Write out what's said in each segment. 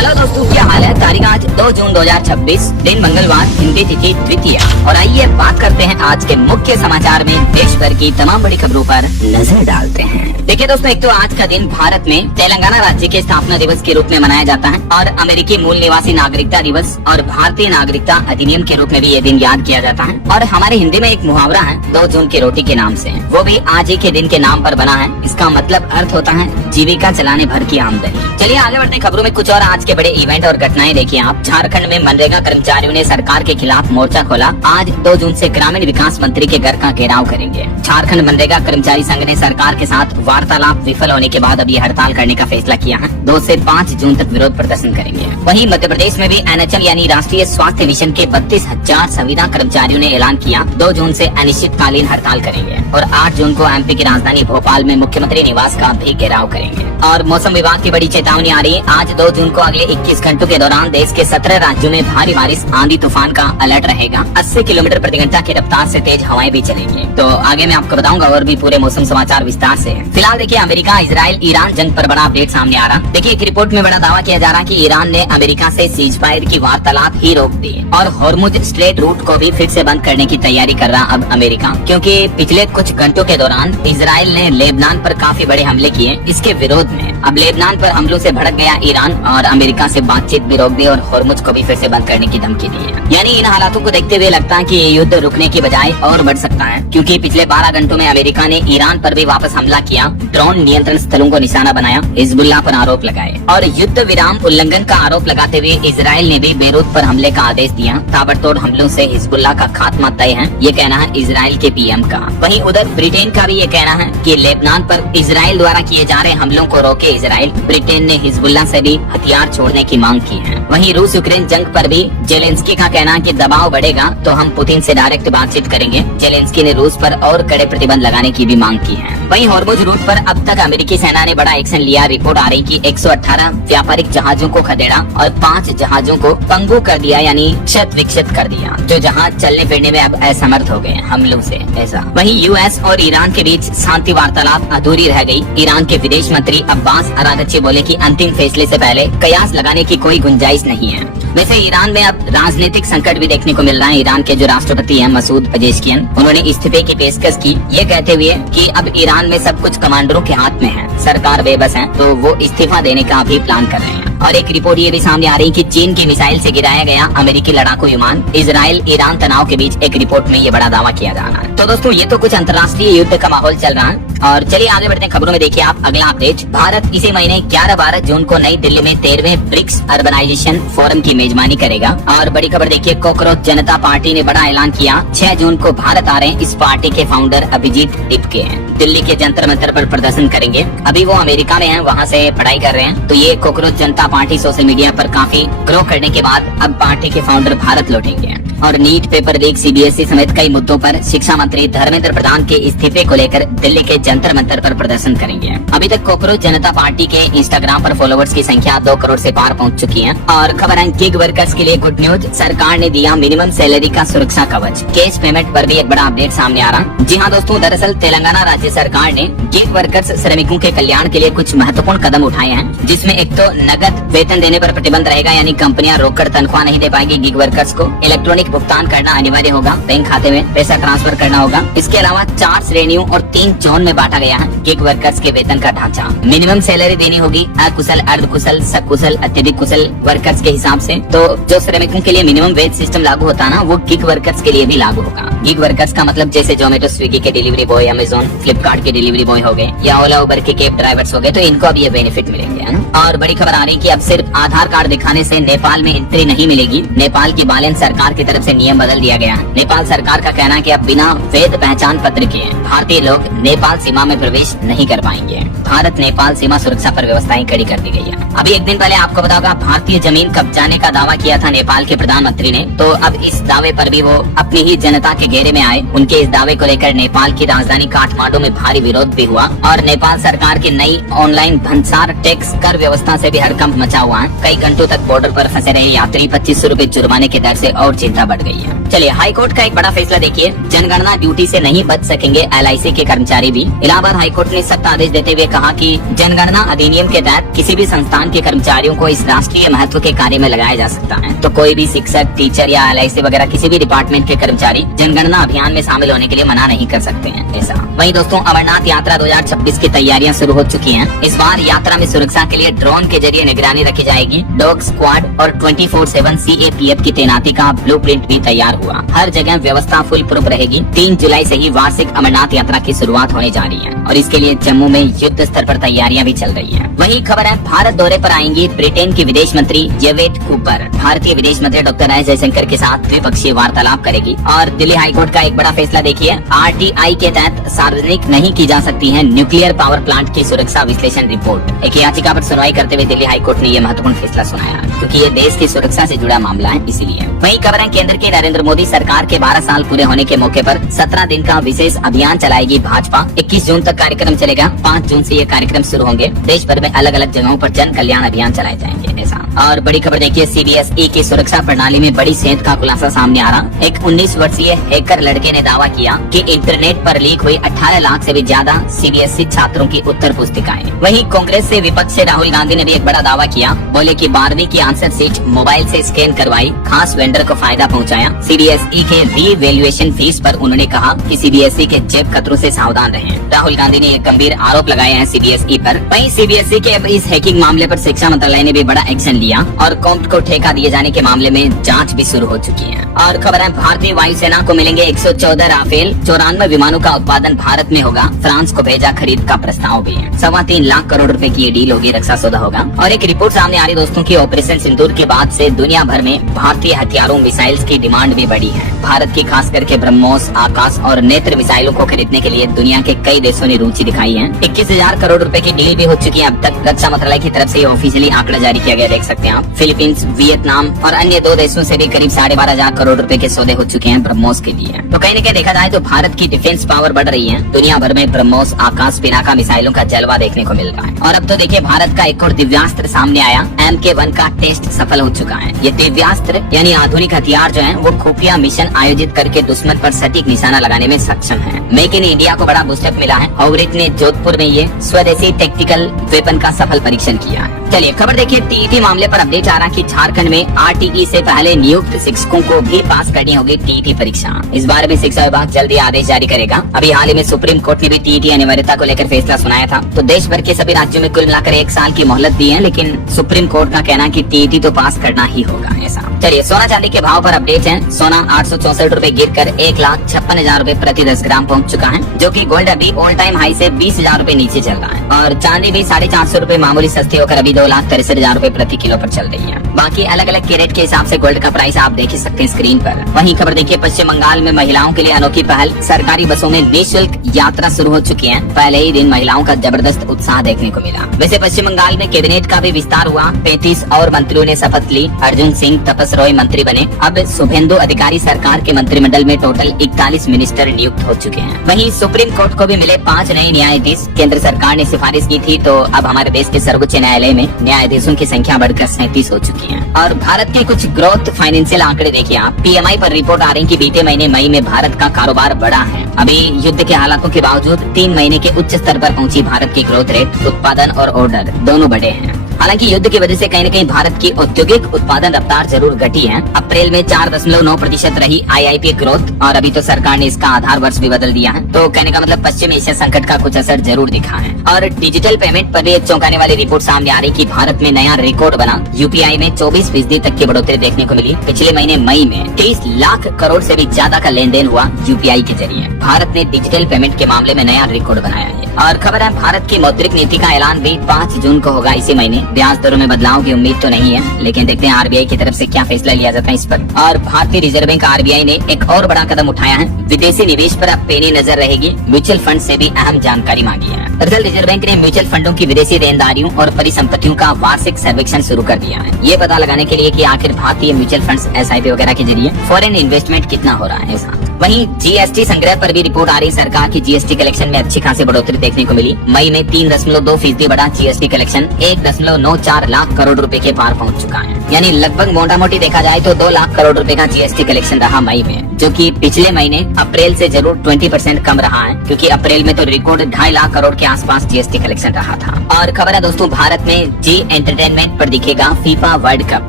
Hello दोस्तों, क्या हाल है। तारीख आज 2 जून 2026, दिन मंगलवार, हिंदी तिथि द्वितीया। और आइए बात करते हैं आज के मुख्य समाचार में देश भर की तमाम बड़ी खबरों पर नजर डालते हैं। देखिए दोस्तों, एक तो आज का दिन भारत में तेलंगाना राज्य के स्थापना दिवस के रूप में मनाया जाता है और अमेरिकी मूल निवासी नागरिकता दिवस और भारतीय नागरिकता अधिनियम के रूप में भी ये दिन याद किया जाता है। और हमारे हिंदी में एक मुहावरा है 2 जून की रोटी के नाम से, वो भी आज ही के दिन के नाम पर बना है। इसका मतलब अर्थ होता है जीविका चलाने भर की आमदनी। चलिए आगे बढ़ते हैं खबरों में। कुछ और आज के बड़े इवेंट और घटनाएं देखिए आप। झारखंड में मनरेगा कर्मचारियों ने सरकार के खिलाफ मोर्चा खोला। आज 2 जून से ग्रामीण विकास मंत्री के घर का घेराव करेंगे। झारखंड मनरेगा कर्मचारी संघ ने सरकार के साथ वार्तालाप विफल होने के बाद अब ये हड़ताल करने का फैसला किया है। 2 से 5 जून तक विरोध प्रदर्शन करेंगे। वहीं मध्य प्रदेश में भी एनएचएम यानी राष्ट्रीय स्वास्थ्य मिशन के 32,000 संविदा कर्मचारियों ने ऐलान किया 2 जून से अनिश्चितकालीन हड़ताल करेंगे और 8 जून को एमपी की राजधानी भोपाल में मुख्यमंत्री निवास का भी घेराव करेंगे। और मौसम विभाग की बड़ी चेतावनी आ रही है। आज 2 जून को अगले 21 घंटों के दौरान देश के 17 राज्यों में भारी बारिश, आंधी तूफान का अलर्ट रहेगा। 80 किलोमीटर प्रति घंटा की रफ्तार से तेज हवाएं भी चलेंगी। तो आगे मैं आपको बताऊंगा और भी पूरे मौसम समाचार विस्तार से। फिलहाल देखिए, अमेरिका इजराइल ईरान जंग पर बड़ा अपडेट सामने आ रहा। देखिए, एक रिपोर्ट में बड़ा दावा किया जा रहा कि ईरान ने अमेरिका से सीजफायर की वार्तालाप ही रोक दी और हॉर्मुज स्ट्रेट रूट को भी फिर से बंद करने की तैयारी कर रहा अब अमेरिका, क्योंकि पिछले कुछ घंटों के दौरान इजराइल ने लेबनान पर काफी बड़े हमले किए। इसके विरोध में अब लेबनान पर हमलों से भड़क गया ईरान और अमेरिका से बातचीत भी रोक दी और हॉर्मुज को भी फिर से बंद करने की धमकी दी है। यानी इन हालातों को देखते हुए लगता है कि ये युद्ध रुकने की बजाय और बढ़ सकता है, क्योंकि पिछले 12 घंटों में अमेरिका ने ईरान पर भी वापस हमला किया, ड्रोन नियंत्रण स्थलों को निशाना बनाया, हिजबुल्लाह पर आरोप लगाए और युद्ध विराम उल्लंघन का आरोप लगाते हुए इजराइल ने भी बेरूत पर हमले का आदेश दिया। ताबड़तोड़ हमलों से हिजबुल्लाह का खात्मा तय है, ये कहना है इजराइल के पीएम का। वहीं उधर ब्रिटेन का भी ये कहना है कि लेबनान पर इजराइल द्वारा किए जा रहे हमलों को रोके इजराइल। ब्रिटेन ने हिजबुल्लाह से भी हथियार छोड़ने की मांग की है। वहीं रूस यूक्रेन जंग पर भी जेलेंस्की का कहना है कि दबाव बढ़ेगा तो हम पुतिन से डायरेक्ट बातचीत करेंगे। जेलेंस्की ने रूस पर और कड़े प्रतिबंध लगाने की भी मांग की है। वहीं हॉर्मुज रूट पर अब तक अमेरिकी सेना ने बड़ा एक्शन लिया। रिपोर्ट आ रही कि 118 व्यापारिक जहाजों को खदेड़ा और 5 जहाजों को पंगु कर दिया, यानी क्षत विक्षत कर दिया, जो जहाज चलने फिरने में अब असमर्थ हो गए हमलों से। ऐसा वहीं यूएस और ईरान के बीच शांति वार्तालाप अधूरी रह गई। ईरान के विदेश मंत्री अब्बास अरागची बोले कि अंतिम फैसले से पहले कयास लगाने की कोई गुंजाइश नहीं है। वैसे ईरान में अब राजनीतिक संकट भी देखने को मिल रहा है। ईरान के जो राष्ट्रपति हैं मसूद पेजेश्कियान, उन्होंने इस्तीफे की पेशकश की, ये कहते हुए कि अब ईरान में सब कुछ कमांडरों के हाथ में है, सरकार बेबस है, तो वो इस्तीफा देने का भी प्लान कर रहे हैं। और एक रिपोर्ट ये भी सामने आ रही कि चीन की मिसाइल से गिराया गया अमेरिकी लड़ाकू विमान। इजराइल ईरान तनाव के बीच एक रिपोर्ट में ये बड़ा दावा किया जा रहा है। तो दोस्तों, ये तो कुछ अंतर्राष्ट्रीय युद्ध का माहौल चल रहा है। और चलिए आगे बढ़ते हैं खबरों में। देखिए आप अगला अपडेट। भारत इसी महीने 11-12 जून को नई दिल्ली में 13वें ब्रिक्स अर्बनाइजेशन फोरम की मेजबानी करेगा। और बड़ी खबर देखिए, कॉकरोच जनता पार्टी ने बड़ा ऐलान किया। 6 जून को भारत आ रहे हैं। इस पार्टी के फाउंडर अभिजीत टिपके हैं। दिल्ली के जंतर मंतर पर प्रदर्शन करेंगे। अभी वो अमेरिका में हैं, वहाँ से पढ़ाई कर रहे हैं। तो ये कॉकरोच जनता पार्टी सोशल मीडिया पर काफी ग्रो करने के बाद अब पार्टी के फाउंडर भारत लौटेंगे। और नीट पेपर लीक, सीबीएसई समेत कई मुद्दों पर शिक्षा मंत्री धर्मेंद्र प्रधान के इस्तीफे को लेकर दिल्ली के जंतर मंतर पर प्रदर्शन करेंगे। अभी तक कॉकरोच जनता पार्टी के इंस्टाग्राम पर फॉलोवर्स की संख्या 2 करोड़ से पार पहुंच चुकी है। और खबर है गिग वर्कर्स के लिए गुड न्यूज, सरकार ने दिया मिनिमम सैलरी का सुरक्षा कवच। कैश पेमेंट पर भी एक बड़ा अपडेट सामने आ रहा। जी हाँ दोस्तों, दरअसल तेलंगाना राज्य सरकार ने गिग वर्कर्स श्रमिकों के कल्याण के लिए कुछ महत्वपूर्ण कदम उठाए हैं, जिसमें एक तो नगद वेतन देने पर प्रतिबंध रहेगा, यानी कंपनियां रोककर तनख्वाह नहीं दे पाएगी गिग वर्कर्स को। इलेक्ट्रॉनिक भुगतान करना अनिवार्य होगा, बैंक खाते में पैसा ट्रांसफर करना होगा। इसके अलावा 4 श्रेणियों और 3 जोन में बांटा गया है गिग वर्कर्स के वेतन का ढांचा। मिनिमम सैलरी देनी होगी अकुशल, अर्धकुशल, सकुशल, अत्यधिक कुशल वर्कर्स के हिसाब से। तो जो श्रमिकों के लिए मिनिमम वेज सिस्टम लागू होता है ना, वो गिग वर्कर्स के लिए भी लागू होगा। गिग वर्कर्स का मतलब जैसे जोमेटो, स्विगी के डिलीवरी बॉय, अमेजोन, फ्लिपकार्ट के डिलीवरी बॉय हो गए या ओला उबर के कैब ड्राइवर्स हो गए, तो इनको अब ये बेनिफिट मिलेंगे, है ना। और बड़ी खबर आ रही कि अब सिर्फ आधार कार्ड दिखाने से नेपाल में एंट्री नहीं मिलेगी। नेपाल की बालिन सरकार की तरफ से नियम बदल दिया गया है। नेपाल सरकार का कहना है कि अब बिना वैध पहचान पत्र के भारतीय लोग नेपाल सीमा में प्रवेश नहीं कर पाएंगे। भारत नेपाल सीमा सुरक्षा पर व्यवस्थाएं कड़ी कर दी गई है। अभी एक दिन पहले आपको पता होगा, भारतीय जमीन कब्जाने का दावा किया था नेपाल के प्रधानमंत्री ने। तो अब इस दावे पर भी वो अपनी ही जनता के घेरे में आए। उनके इस दावे को लेकर नेपाल की राजधानी काठमांडू में भारी विरोध भी हुआ और नेपाल सरकार की नई ऑनलाइन भंसार टैक्स इस कर व्यवस्था से भी हड़कंप मचा हुआ है। कई घंटों तक बॉर्डर पर फंसे रहे यात्री 2500 रूपए जुर्माने के दर से और चिंता बढ़ गई है। चलिए हाईकोर्ट का एक बड़ा फैसला देखिए, जनगणना ड्यूटी से नहीं बच सकेंगे LIC के कर्मचारी भी। इलाहाबाद हाईकोर्ट ने सख्त आदेश देते हुए कहा कि जनगणना अधिनियम के तहत किसी भी संस्थान के कर्मचारियों को इस राष्ट्रीय महत्व के कार्य में लगाया जा सकता है। तो कोई भी शिक्षक, टीचर या LIC वगैरह किसी भी डिपार्टमेंट के कर्मचारी जनगणना अभियान में शामिल होने के लिए मना नहीं कर सकते हैं ऐसा। वहीं दोस्तों अमरनाथ यात्रा 2026 की तैयारियां शुरू हो चुकी हैं। इस बार यात्रा में सुरक्षा के लिए ड्रोन के जरिए निगरानी रखी जाएगी। डॉग स्क्वाड और 24/7 CAPF की तैनाती का ब्लूप्रिंट भी तैयार हुआ। हर जगह व्यवस्था फुल प्रूफ रहेगी। 3 जुलाई से ही वार्षिक अमरनाथ यात्रा की शुरुआत होने जा रही है और इसके लिए जम्मू में युद्ध स्तर पर तैयारियां भी चल रही है। वहीं खबर है भारत दौरे पर आएंगी ब्रिटेन की विदेश मंत्री जेवेट कूपर। भारतीय विदेश मंत्री डॉक्टर एस जयशंकर के साथ द्विपक्षीय वार्तालाप करेगी। और दिल्ली हाईकोर्ट का एक बड़ा फैसला देखिए, RTI के तहत सार्वजनिक नहीं की जा सकती है न्यूक्लियर पावर प्लांट की सुरक्षा विश्लेषण रिपोर्ट। एक याचिका पर सुनवाई करते हुए दिल्ली हाईकोर्ट ने यह महत्वपूर्ण फैसला सुनाया क्योंकि ये देश की सुरक्षा से जुड़ा मामला है, इसीलिए। वहीं खबर है केंद्र की नरेंद्र मोदी सरकार के 12 साल पूरे होने के मौके पर 17 दिन का विशेष अभियान चलाएगी भाजपा। 21 जून तक कार्यक्रम चलेगा। 5 जून से ये कार्यक्रम शुरू होंगे। देश भर में अलग अलग जगहों पर जन कल्याण अभियान चलाए जाएंगे ऐसा। और बड़ी खबर देखिए, CBSE की सुरक्षा प्रणाली में बड़ी सेंध का खुलासा सामने आ रहा। एक 19 वर्षीय हैकर लड़के ने दावा किया कि इंटरनेट पर लीक हुई 18 लाख से भी ज्यादा CBSE छात्रों की उत्तर पुस्तिकाएं। वहीं कांग्रेस से विपक्ष से राहुल गांधी ने भी एक बड़ा दावा किया। बोले कि 12वीं की आंसर शीट मोबाइल से स्कैन करवाई, खास वेंडर को फायदा पहुंचाया। CBSE के रीवैल्यूएशन फीस पर उन्होंने कहा कि CBSE के जेब खतरों से सावधान रहें। राहुल गांधी ने एक गंभीर आरोप लगाए हैं CBSE पर। वहीं CBSE के इस हैकिंग मामले पर शिक्षा मंत्रालय ने भी बड़ा एक्शन लिया और कॉम्प्ट को ठेका दिए जाने के मामले में जांच भी शुरू हो चुकी है। और खबर है भारतीय वायुसेना को मिलेंगे 114 राफेल। 94 विमानों का उत्पादन भारत में होगा। फ्रांस को भेजा खरीद का प्रस्ताव भी है। 3.25 लाख करोड़ रुपए की ये डील होगी, रक्षा सौदा होगा। और एक रिपोर्ट सामने आ रही दोस्तों की ऑपरेशन सिंदूर के बाद से दुनिया भर में भारतीय हथियारों मिसाइल्स की डिमांड भी बढ़ी है। भारत की खास करके ब्रह्मोस, आकाश और नेत्र मिसाइलों को खरीदने के लिए दुनिया के कई देशों ने रुचि दिखाई है। 21,000 करोड़ रुपए की डील भी हो चुकी है अब तक। रक्षा मंत्रालय की तरफ से ऑफिशियली आंकड़ा जारी किया गया, देख सकते हैं आप। फिलीपींस, वियतनाम और अन्य 2 देशों से भी करीब 12,500 करोड़ रुपए के सौदे हो चुके हैं ब्रह्मोस के लिए। तो कहीं न कहीं देखा जाए तो भारत की डिफेंस पावर बढ़ रही है। दुनिया भर में ब्रह्मोस, आकाश, पिनाका मिसाइलों का जलवा देखने को मिल रहा है। और अब तो देखिए भारत का एक और दिव्यास्त्र सामने आया। MK1 का टेस्ट सफल हो चुका है। ये दिव्यास्त्र यानी आधुनिक हथियार जो है वो खुफिया मिशन आयोजित करके दुश्मन पर सटीक निशाना लगाने में सक्षम है। मेक इन इंडिया को बड़ा बूस्टअप मिला है। हावरिट ने जोधपुर में ये स्वदेशी टैक्टिकल वेपन का सफल परीक्षण किया है। चलिए खबर देखिए, TET मामले पर अपडेट आ रहा कि झारखंड में RTE से पहले नियुक्त शिक्षकों को भी पास करनी होगी TET परीक्षा। इस बारे में शिक्षा विभाग जल्दी आदेश जारी करेगा। अभी हाल ही में सुप्रीम कोर्ट ने भी TET अनिवार्यता को लेकर फैसला सुनाया था। तो देश भर के सभी राज्यों में कुल मिलाकर 1 साल की मोहलत दी है, लेकिन सुप्रीम कोर्ट का कहना है कि TET तो पास करना ही होगा ऐसा। चलिए सोना चांदी के भाव पर अपडेट है। सोना 864 रूपए गिर कर 1,56,000 रूपए प्रति 10 ग्राम पहुँच चुका है, जो की गोल्ड अभी ऑल टाइम हाई से 20,000 रूपए नीचे चल रहा है। और चांदी भी 450 रूपए मामूली सस्ती होकर अभी 2,63,000 रूपए प्रति किलो पर चल रही है। बाकी अलग अलग कैरेट के हिसाब से गोल्ड का प्राइस आप देख ही सकते हैं स्क्रीन पर। वहीं खबर देखिए, पश्चिम बंगाल में महिलाओं के लिए अनोखी पहल। सरकारी बसों में निःशुल्क यात्रा शुरू हो चुकी है। पहले ही दिन महिलाओं का जबरदस्त उत्साह देखने को मिला। वैसे पश्चिम बंगाल में कैबिनेट का भी विस्तार हुआ। 35 और मंत्रियों ने शपथ ली। अर्जुन सिंह तपस रॉय मंत्री बने। अब शुभेंदु अधिकारी सरकार के मंत्रिमंडल में टोटल 41 मिनिस्टर नियुक्त हो चुके हैं। वहीं सुप्रीम कोर्ट को भी मिले 5 नए न्यायाधीश। केंद्र सरकार ने सिफारिश की थी, तो अब हमारे देश के सर्वोच्च न्यायालय में न्यायाधीशों की संख्या बढ़कर 37 हो चुकी है। और भारत के कुछ ग्रोथ फाइनेंशियल आंकड़े देखिए आप। PMI पर रिपोर्ट आ रही कि बीते महीने मई में भारत का कारोबार बढ़ा है। अभी युद्ध के हालातों के बावजूद 3 महीने के उच्च स्तर पर पहुंची भारत की ग्रोथ रेट। उत्पादन और ऑर्डर दोनों बढ़े हैं। हालांकि युद्ध की वजह से कहीं न कहीं भारत की औद्योगिक उत्पादन रफ्तार जरूर घटी है। अप्रैल में 4.9% रही IIP ग्रोथ और अभी तो सरकार ने इसका आधार वर्ष भी बदल दिया है। तो कहने का मतलब पश्चिम एशिया संकट का कुछ असर जरूर दिखा है। और डिजिटल पेमेंट पर भी एक चौंकाने वाली रिपोर्ट सामने आ रही कि भारत में नया रिकॉर्ड बना। UPI में 24% तक की बढ़ोतरी देखने को मिली। पिछले महीने मई में 23 लाख करोड़ से भी ज्यादा का लेन देन हुआ UPI के जरिए। भारत ने डिजिटल पेमेंट के मामले में नया रिकॉर्ड बनाया है। और खबर है भारत की मौद्रिक नीति का ऐलान भी 5 जून को होगा इसी महीने। ब्याज दरों में बदलाव की उम्मीद तो नहीं है, लेकिन देखते हैं RBI की तरफ से क्या फैसला लिया जाता है इस पर। और भारतीय रिजर्व बैंक RBI ने एक और बड़ा कदम उठाया है। विदेशी निवेश पर अब पैनी नजर रहेगी। म्यूचुअल फंड से भी अहम जानकारी मांगी है। दरअसल रिजर्व बैंक ने म्यूचुअल फंडों की विदेशी देनदारियों और परिसंपत्तियों का वार्षिक सर्वेक्षण शुरू कर दिया है। ये पता लगाने के लिए कि आखिर भारतीय म्यूचुअल फंड्स SIP वगैरह के जरिए फॉरेन इन्वेस्टमेंट कितना हो रहा है। वहीं जीएसटी संग्रह पर भी रिपोर्ट आ रही। सरकार की जीएसटी कलेक्शन में अच्छी खासी बढ़ोतरी देखने को मिली। मई में 3.2% बढ़ा जीएसटी कलेक्शन 1.94 लाख करोड़ रुपए के पार पहुंच चुका है। यानी लगभग मोटा मोटी देखा जाए तो 2 लाख करोड़ रुपए का जीएसटी कलेक्शन रहा मई में, जो कि पिछले महीने अप्रैल से जरूर 20% कम रहा है, क्योंकि अप्रैल में तो रिकॉर्ड 2.5 लाख करोड़ के आसपास जीएसटी कलेक्शन रहा था। और खबर है दोस्तों, भारत में जी एंटरटेनमेंट पर दिखेगा फीफा वर्ल्ड कप।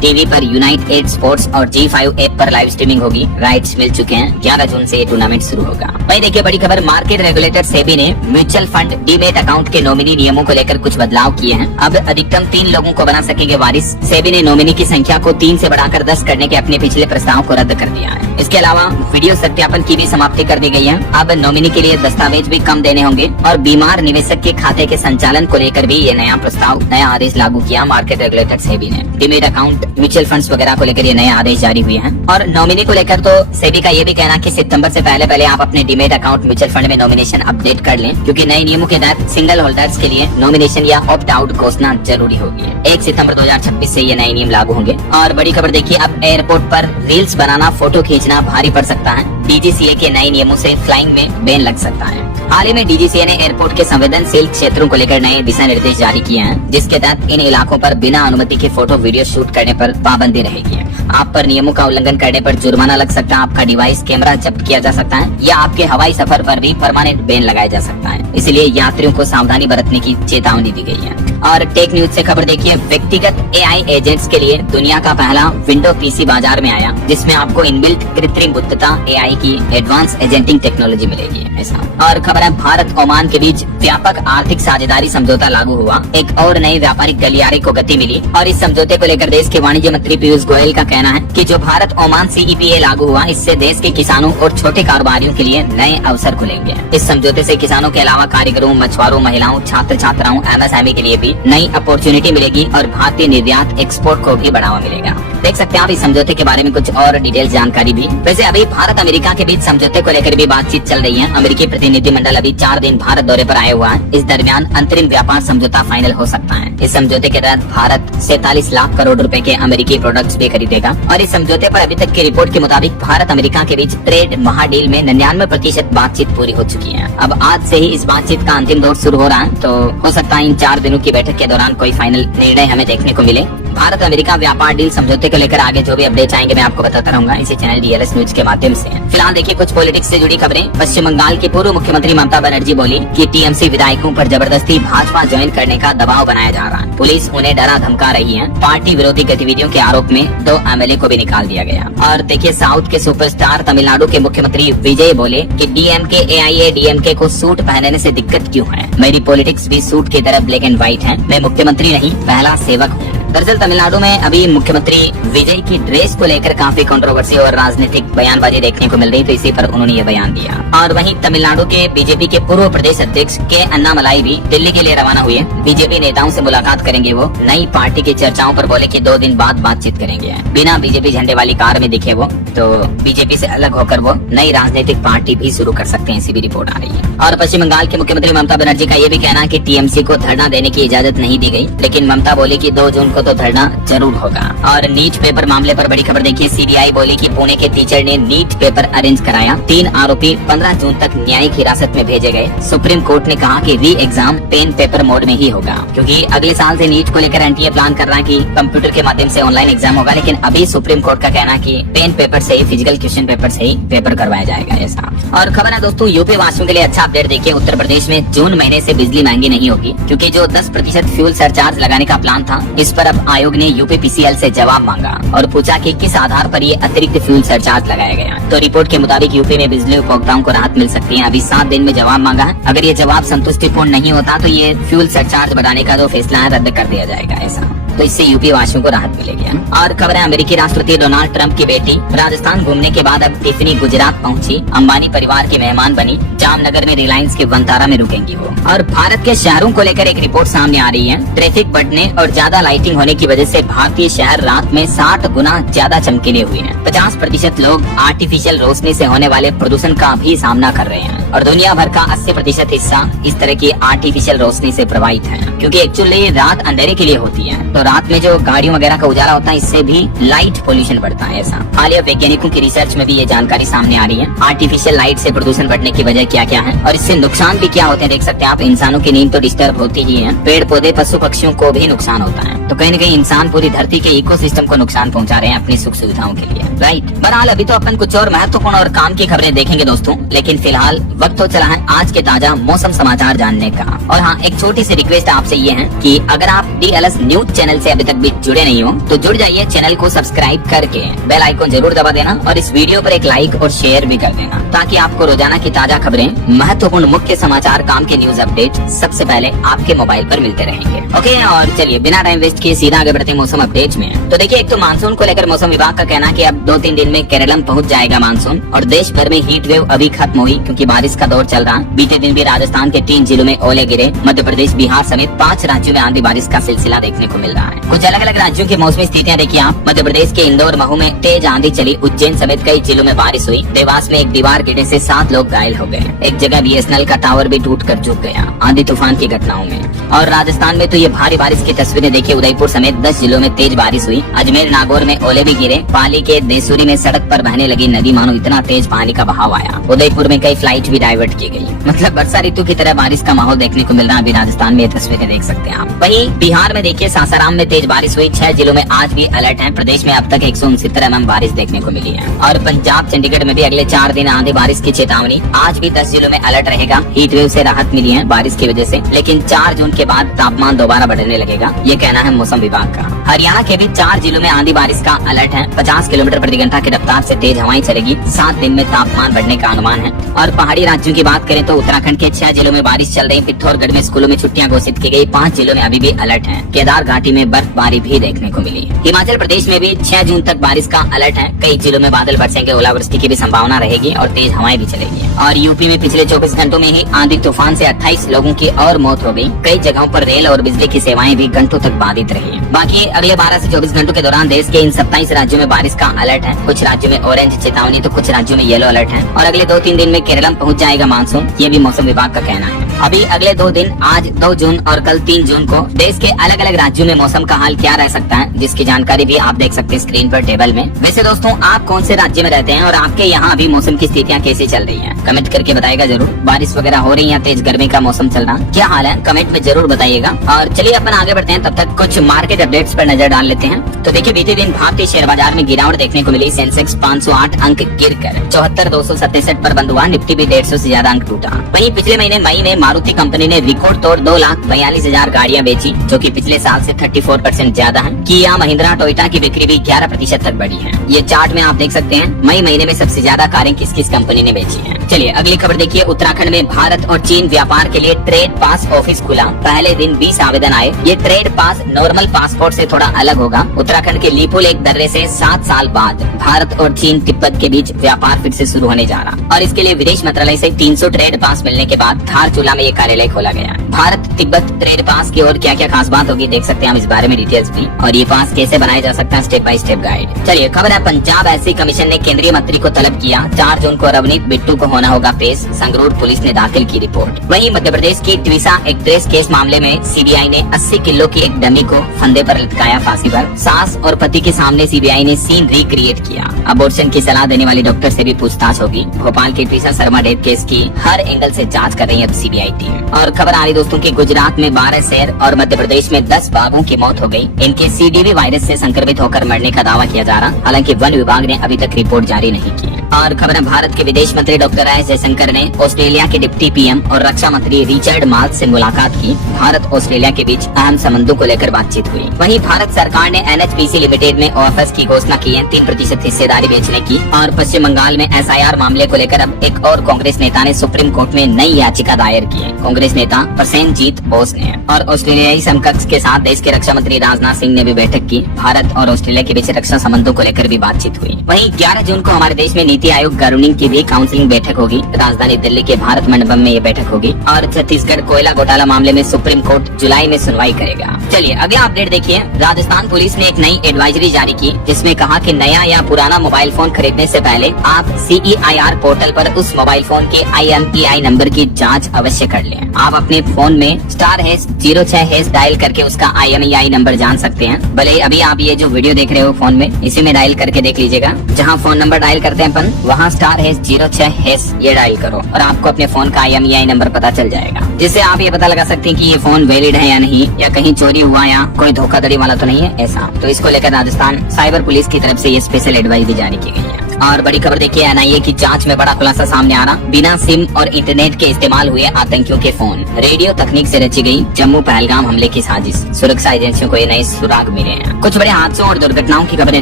टीवी पर यूनाइटेड स्पोर्ट्स और G5 ऐप पर लाइव स्ट्रीमिंग होगी। राइट्स मिल चुके हैं। 11 जून से ये टूर्नामेंट शुरू होगा। वहीं देखिए बड़ी खबर, मार्केट रेगुलेटर सेबी ने म्यूचुअल फंड डीमेट अकाउंट के नॉमिनी नियमों को लेकर कुछ बदलाव किए हैं। अब अधिकतम 3 लोगों को बना सकेंगे वारिस। सेबी ने नॉमिनी की संख्या को 3 से बढ़ाकर 10 करने के अपने पिछले प्रस्ताव को रद्द कर दिया है। इसके अलावा वीडियो सत्यापन की भी समाप्ति कर दी गई है। अब नॉमिनी के लिए दस्तावेज भी कम देने होंगे और बीमार निवेशक के खाते के संचालन को लेकर भी ये नया आदेश लागू किया मार्केट रेगुलेटर सेबी ने। डीमेट अकाउंट, म्यूचुअल फंड्स वगैरह को लेकर ये नए आदेश जारी हुए हैं। और नॉमिनी को लेकर तो सेबी का ये भी कहना कि सितंबर से पहले आप अपने डीमेट अकाउंट म्यूचुअल फंड में नॉमिनेशन अपडेट कर लें, क्योंकि नए नियमों के तहत सिंगल होल्डर्स के लिए नॉमिनेशन या ऑप्ट आउट घोषणा जरूरी होगी। 1 सितंबर 2026 से ये नए नियम लागू होंगे। और बड़ी खबर देखिए, अब एयरपोर्ट पर रील्स बनाना, फोटो खींचना भारी पड़ सकता है। डीजीसीए के नए नियमों से फ्लाइंग में बैन लग सकता है। हाल ही में डीजीसीए ने एयरपोर्ट के संवेदनशील क्षेत्रों को लेकर नए दिशा निर्देश जारी किए हैं, जिसके तहत इन इलाकों पर बिना अनुमति के फोटो वीडियो शूट करने पर पाबंदी रहेगी। आप पर नियमों का उल्लंघन करने पर जुर्माना लग सकता है, आपका डिवाइस कैमरा जब्त किया जा सकता है या आपके हवाई सफर पर भी परमानेंट बैन लगाया जा सकता है। इसलिए यात्रियों को सावधानी बरतने की चेतावनी दी गई है। और टेक न्यूज से खबर देखिए, व्यक्तिगत एआई एजेंट्स के लिए दुनिया का पहला विंडो पीसी बाजार में आया, जिसमें आपको इनबिल्ट कृत्रिम बुद्धिमत्ता एआई की एडवांस एजेंटिंग टेक्नोलॉजी मिलेगी। ऐसा और खबर है, भारत ओमान के बीच व्यापक आर्थिक साझेदारी समझौता लागू हुआ। एक और नए व्यापारिक गलियारे को गति मिली। और इस समझौते को लेकर देश के वाणिज्य मंत्री पीयूष गोयल का कहना है कि जो भारत ओमान CEPA लागू हुआ, इससे देश के किसानों और छोटे कारोबारियों के लिए नए अवसर खुलेंगे। इस समझौते से किसानों के अलावा कारीगरों, मछुआरों, महिलाओं, छात्र छात्राओं, MSME के लिए भी नई अपॉर्चुनिटी मिलेगी और भारतीय निर्यात एक्सपोर्ट को भी बढ़ावा मिलेगा। देख सकते हैं आप इस समझौते के बारे में कुछ और डिटेल जानकारी भी। वैसे अभी भारत अमेरिका के बीच समझौते को लेकर भी बातचीत चल रही है। अमेरिकी प्रतिनिधिमंडल अभी 4 दिन भारत दौरे पर आया हुआ है। इस दरमियान अंतरिम व्यापार समझौता फाइनल हो सकता है। इस समझौते के तहत भारत 47 लाख करोड़ रुपए के अमेरिकी प्रोडक्ट्स भी खरीदेगा। और इस समझौते पर अभी तक की रिपोर्ट के मुताबिक भारत अमेरिका के बीच ट्रेड महाडील में 99% बातचीत पूरी हो चुकी है। अब आज से ही इस बातचीत का अंतिम दौर शुरू हो रहा है, तो हो सकता है इन 4 दिनों की बैठक के दौरान कोई फाइनल निर्णय हमें देखने को मिले। भारत अमेरिका व्यापार डील समझौते को लेकर आगे जो भी अपडेट आएंगे मैं आपको बताता रहूंगा इसी चैनल DLS न्यूज के माध्यम से। फिलहाल देखिए कुछ पॉलिटिक्स से जुड़ी खबरें। पश्चिम बंगाल की पूर्व मुख्यमंत्री ममता बनर्जी बोली कि टीएमसी विधायकों पर जबरदस्ती भाजपा ज्वाइन करने का दबाव बनाया जा रहा है। पुलिस उन्हें डरा धमका रही है। पार्टी विरोधी गतिविधियों के आरोप में 2 MLA को भी निकाल दिया गया। और देखिए साउथ के सुपरस्टार तमिलनाडु के मुख्यमंत्री विजय बोले कि DMK AIADMK को सूट पहनने से दिक्कत क्यों है। मेरी पॉलिटिक्स भी सूट की तरह ब्लैक एंड व्हाइट है। मैं मुख्यमंत्री नहीं, पहला सेवक हूँ। दरअसल तमिलनाडु में अभी मुख्यमंत्री विजय की ड्रेस को लेकर काफी कंट्रोवर्सी और राजनीतिक बयानबाजी देखने को मिल रही, तो इसी पर उन्होंने ये बयान दिया। और वहीं तमिलनाडु के बीजेपी के पूर्व प्रदेश अध्यक्ष के अन्नामलाई भी दिल्ली के लिए रवाना हुए। बीजेपी नेताओं से मुलाकात करेंगे। वो नई पार्टी की चर्चाओं पर बोले कि 2 दिन बाद बातचीत करेंगे। बिना बीजेपी झंडे वाली कार में दिखे वो, तो बीजेपी से अलग होकर वो नई राजनीतिक पार्टी भी शुरू कर सकते हैं, ऐसी भी रिपोर्ट आ रही है। और पश्चिम बंगाल की मुख्यमंत्री ममता बनर्जी का ये भी कहना है कि टीएमसी को धरना देने की इजाजत नहीं दी गई, लेकिन ममता बोली कि 2 जून को तो धरना जरूर होगा। और नीट पेपर मामले पर बड़ी खबर देखिए, CBI बोली कि पुणे के टीचर ने नीट पेपर अरेंज कराया। 3 आरोपी 15 जून तक न्यायिक हिरासत में भेजे गए। सुप्रीम कोर्ट ने कहा कि री एग्जाम पेन पेपर मोड में ही होगा, क्योंकि अगले साल से नीट को लेकर NTA प्लान कर रहा है कि कंप्यूटर के माध्यम से ऑनलाइन एग्जाम होगा, लेकिन अभी सुप्रीम कोर्ट का कहना है कि पेन पेपर से ही, फिजिकल क्वेश्चन पेपर से ही पेपर करवाया जाएगा ऐसा। और खबर है दोस्तों यूपी वासियों के लिए अच्छा अपडेट देखिए, उत्तर प्रदेश में जून महीने से बिजली महंगी नहीं होगी, क्योंकि जो 10% फ्यूल सरचार्ज लगाने का प्लान था, इस पर अब आयोग ने UPPCL से जवाब मांगा और पूछा कि किस आधार पर ये अतिरिक्त फ्यूल सरचार्ज लगाया गया। तो रिपोर्ट के मुताबिक यूपी में बिजली उपभोक्ताओं को राहत मिल सकती है। अभी 7 दिन में जवाब मांगा है। अगर ये जवाब संतुष्टिपूर्ण नहीं होता तो ये फ्यूल सरचार्ज बढ़ाने का जो फैसला है रद्द कर दिया जाएगा ऐसा। तो इससे यूपी वासियों को राहत मिलेगी। और खबर है अमेरिकी राष्ट्रपति डोनाल्ड ट्रंप की बेटी राजस्थान घूमने के बाद अब टिफनी गुजरात पहुंची। अंबानी परिवार की मेहमान बनी। जामनगर में रिलायंस के वनतारा में रुकेंगी वो। और भारत के शहरों को लेकर एक रिपोर्ट सामने आ रही है। ट्रैफिक बढ़ने और ज्यादा लाइटिंग होने की वजह से भारतीय शहर रात में 60 गुना ज्यादा चमकीले हुए हैं। 50% लोग आर्टिफिशियल रोशनी से होने वाले प्रदूषण का भी सामना कर रहे हैं और दुनिया भर का 80% हिस्सा इस तरह की आर्टिफिशियल रोशनी से प्रभावित है, क्योंकि एक्चुअली रात अंधेरे के लिए होती है। तो तो रात में जो गाड़ियों वगैरह का उजाला होता है इससे भी लाइट पोल्यूशन बढ़ता है। ऐसा हालिया वैज्ञानिकों की रिसर्च में भी ये जानकारी सामने आ रही है। आर्टिफिशियल लाइट से प्रदूषण बढ़ने की वजह क्या क्या है और इससे नुकसान भी क्या होते हैं देख सकते हैं आप। इंसानों की नींद तो डिस्टर्ब होती ही है, पेड़ पौधे पशु पक्षियों को भी नुकसान होता है। तो कहीं न कहीं इंसान पूरी धरती के इकोसिस्टम को नुकसान पहुंचा रहे हैं अपनी सुख सुविधाओं के लिए, राइट। बहरहाल अभी तो अपन कुछ और महत्वपूर्ण और काम की खबरें देखेंगे दोस्तों, लेकिन फिलहाल वक्त हो चला है आज के ताजा मौसम समाचार जानने का। और हाँ, एक छोटी सी रिक्वेस्ट आपसे ये है कि अगर आप DLS न्यूज चैनल से अभी तक भी जुड़े नहीं हो तो जुड़ जाइए, चैनल को सब्सक्राइब करके बेल आइकन जरूर दबा देना और इस वीडियो पर एक लाइक और शेयर भी कर देना ताकि आपको रोजाना की ताजा खबरें, महत्वपूर्ण मुख्य समाचार, काम के न्यूज अपडेट सबसे पहले आपके मोबाइल पर मिलते रहेंगे। ओके, और चलिए बिना टाइम वेस्ट किए सीधा आगे बढ़ते हैं मौसम अपडेट में। तो देखिए, एक तो मानसून को लेकर मौसम विभाग का कहना है कि अब 2-3 दिन में केरलम पहुंच जाएगा मानसून और देश भर में हीट वेव अभी खत्म हुई क्योंकि बारिश का दौर चल रहा है। बीते दिन भी राजस्थान के 3 जिलों में ओले गिरे। मध्य प्रदेश, बिहार समेत 5 राज्यों में आंधी बारिश का सिलसिला देखने को मिल रहा है। कुछ अलग अलग राज्यों की मौसमी स्थितियां देखिए आप। मध्य प्रदेश के इंदौर, महू में तेज आंधी चली। उज्जैन समेत कई जिलों में बारिश हुई। देवास में एक दीवार गिरने से 7 लोग घायल हो गए। एक जगह BSNL का टावर भी टूट कर झुक गया आंधी तूफान की घटनाओं में। और राजस्थान में तो ये भारी बारिश की तस्वीरें देखिए। उदयपुर समेत 10 जिलों में तेज बारिश हुई। अजमेर, नागौर में ओले भी गिरे। पाली के देसूरी में सड़क पर बहने लगी नदी, मानो इतना तेज पानी का बहाव आया। उदयपुर में कई फ्लाइट भी डाइवर्ट की गई। मतलब वर्षा ऋतु की तरह बारिश का माहौल देखने को मिल रहा है अभी राजस्थान में, ये तस्वीरें देख सकते हैं आप। वहीं बिहार में देखिए, सासाराम में तेज बारिश हुई। 6 जिलों में आज भी अलर्ट है। प्रदेश में अब तक 169 mm बारिश देखने को मिली है। और पंजाब, चंडीगढ़ में भी अगले 4 दिन आंधी बारिश की चेतावनी। आज भी 10 जिलों में अलर्ट रहेगा। हीट वेव से राहत मिली है बारिश की वजह से, लेकिन 4 जून के बाद तापमान दोबारा बढ़ने लगेगा, ये कहना है मौसम विभाग का। हरियाणा के भी 4 जिलों में आंधी बारिश का अलर्ट है। 50 किलोमीटर प्रति घंटा की रफ्तार से तेज हवाएं चलेगी। 7 दिन में तापमान बढ़ने का अनुमान है। और पहाड़ी राज्यों की बात करें तो उत्तराखंड के 6 जिलों में बारिश चल रही। पिथौरागढ़ में स्कूलों में छुट्टियां घोषित की गई। 5 जिलों में अभी भी अलर्ट है। केदार घाटी में बर्फबारी भी देखने को मिली। हिमाचल प्रदेश में भी 6 जून तक बारिश का अलर्ट है। कई जिलों में बादल बरसेंगे, ओलावृष्टि की भी संभावना रहेगी और तेज हवाएं भी चलेगी। और यूपी में पिछले 24 घंटों में ही आंधी तूफान से 28 लोगों की और मौत हो गई। कई जगहों पर रेल और बिजली की सेवाएं भी घंटों तक बाधित रही। बाकी अगले 12 से 24 घंटों के दौरान देश के इन 27 राज्यों में बारिश का अलर्ट है। कुछ राज्यों में ऑरेंज चेतावनी तो कुछ राज्यों में येलो अलर्ट है। और अगले 2-3 दिन में केरलम पहुंच जाएगा मानसून, ये भी मौसम विभाग का कहना है। अभी अगले 2 दिन, आज 2 जून और कल 3 जून को देश के अलग अलग राज्यों में मौसम का हाल क्या रह सकता है, जिसकी जानकारी भी आप देख सकते हैं स्क्रीन पर टेबल में। वैसे दोस्तों, आप कौन से राज्य में रहते हैं और आपके यहाँ अभी मौसम की स्थितियाँ कैसी चल रही है, कमेंट करके बताइएगा जरूर। बारिश वगैरह हो रही है, तेज गर्मी का मौसम चल रहा, क्या हाल है, कमेंट में जरूर बताइएगा। और चलिए अपन आगे बढ़ते हैं, तब तक कुछ मार्केट अपडेट्स पर नजर डाल लेते हैं। तो देखिए, बीते दिन भारतीय शेयर बाजार में गिरावट देखने को मिली। सेंसेक्स 508 अंक गिरकर 74,267 पर बंद हुआ। निफ्टी भी 150 से ज्यादा अंक टूटा। वहीं पिछले महीने मई में मारुति कंपनी ने रिकॉर्ड तोड़ 2,42,000 गाड़ियां बेची, जो कि पिछले साल से 34% ज्यादा है। किया, महिंद्रा, टोयोटा की बिक्री भी 11% तक बढ़ी है। ये चार्ट में आप देख सकते हैं मई महीने में सबसे ज्यादा कारें किस किस कंपनी ने बेची है। चलिए अगली खबर देखिए। उत्तराखंड में भारत और चीन व्यापार के लिए ट्रेड पास ऑफिस खुला। पहले दिन 20 आवेदन आए। ये ट्रेड पास नॉर्मल पासपोर्ट से थोड़ा अलग होगा। उत्तराखंड के लीपुल एक दर्रे से 7 साल बाद भारत और चीन तिब्बत के बीच व्यापार फिर से शुरू होने जा रहा और इसके लिए विदेश मंत्रालय से 300 ट्रेड पास मिलने के बाद धारचूला में ये कार्यालय खोला गया। भारत तिब्बत ट्रेड पास की और क्या क्या खास बात होगी देख सकते हैं हम इस बारे में डिटेल्स भी, और ये पास कैसे बनाया जा सकता है, स्टेप बाय स्टेप गाइड। चलिए खबर है, पंजाब एससी कमीशन ने केंद्रीय मंत्री को तलब किया। 4 जून को रवनीत बिट्टू को होना होगा पेश। संगरूर पुलिस ने दाखिल की रिपोर्ट। वहीं मध्य प्रदेश की ट्विसा एक्ट्रेस केस मामले में सीबीआई ने 80 किलो की एक डमी को फंदे पर लटकाया फांसी पर। सास और पति के सामने सीबीआई ने सीन रिक्रिएट किया। अबॉर्शन की सलाह देने वाली डॉक्टर से भी पूछताछ होगी। भोपाल की ट्विसा शर्मा डेथ केस की हर एंगल से जांच कर रही है सीबीआई टीम। और खबर आ रही दोस्तों की, गुजरात में 12 शेर और मध्य प्रदेश में 10 बाघों की मौत हो गई। इनके CDV वायरस से संक्रमित होकर मरने का दावा किया जा रहा, हालांकि वन विभाग ने अभी तक रिपोर्ट जारी नहीं की है। और खबर है, भारत के विदेश मंत्री डॉक्टर एस जयशंकर ने ऑस्ट्रेलिया के डिप्टी PM और रक्षा मंत्री रिचर्ड मार्ल्स से मुलाकात की। भारत ऑस्ट्रेलिया के बीच अहम संबंधों को लेकर बातचीत हुई। वहीं भारत सरकार ने NHPC लिमिटेड में OFS की घोषणा की है 3% हिस्सेदारी बेचने की। और पश्चिम बंगाल में SIR मामले को लेकर अब एक और कांग्रेस नेता ने सुप्रीम कोर्ट में नई याचिका दायर की है। कांग्रेस नेता प्रसेनजीत बोस ने। और ऑस्ट्रेलियाई समकक्ष के साथ देश के रक्षा मंत्री राजनाथ सिंह ने भी बैठक की। भारत और ऑस्ट्रेलिया के बीच रक्षा संबंधों को लेकर भी बातचीत हुई। वहीं 11 जून को हमारे देश में नीति नीति आयोग गवर्निंग की भी काउंसिलिंग बैठक होगी। राजधानी दिल्ली के भारत मंडपम में ये बैठक होगी। और छत्तीसगढ़ कोयला घोटाला मामले में सुप्रीम कोर्ट जुलाई में सुनवाई करेगा। चलिए अगला अपडेट देखिए। राजस्थान पुलिस ने एक नई एडवाइजरी जारी की, जिसमें कहा कि नया या पुराना मोबाइल फोन खरीदने से पहले आप CEIR पोर्टल पर उस मोबाइल फोन के IMEI नंबर की जांच अवश्य कर लें। आप अपने फोन में *06# डायल करके उसका IMEI नंबर जान सकते हैं। भले अभी आप ये जो वीडियो देख रहे हो फोन में, इसी में डायल करके देख लीजिएगा। जहाँ फोन नंबर डायल करते हैं अपन, वहाँ *06# ये डायल करो और आपको अपने फोन का IMEI नंबर पता चल जाएगा, जिससे आप ये पता लगा सकते हैं कि ये फोन वैलिड है या नहीं, या कहीं चोरी हुआ या कोई धोखाधड़ी वाला तो नहीं है ऐसा। तो इसको लेकर राजस्थान साइबर पुलिस की तरफ से ये स्पेशल एडवाइजरी जारी की गई है। और बड़ी खबर देखिए, NIA की जांच में बड़ा खुलासा सामने आ रहा। बिना सिम और इंटरनेट के इस्तेमाल हुए आतंकियों के फोन। रेडियो तकनीक से रची गई जम्मू पहलगाम हमले की साजिश। सुरक्षा एजेंसियों को ये नए सुराग मिले हैं। कुछ बड़े हादसों और दुर्घटनाओं की खबरें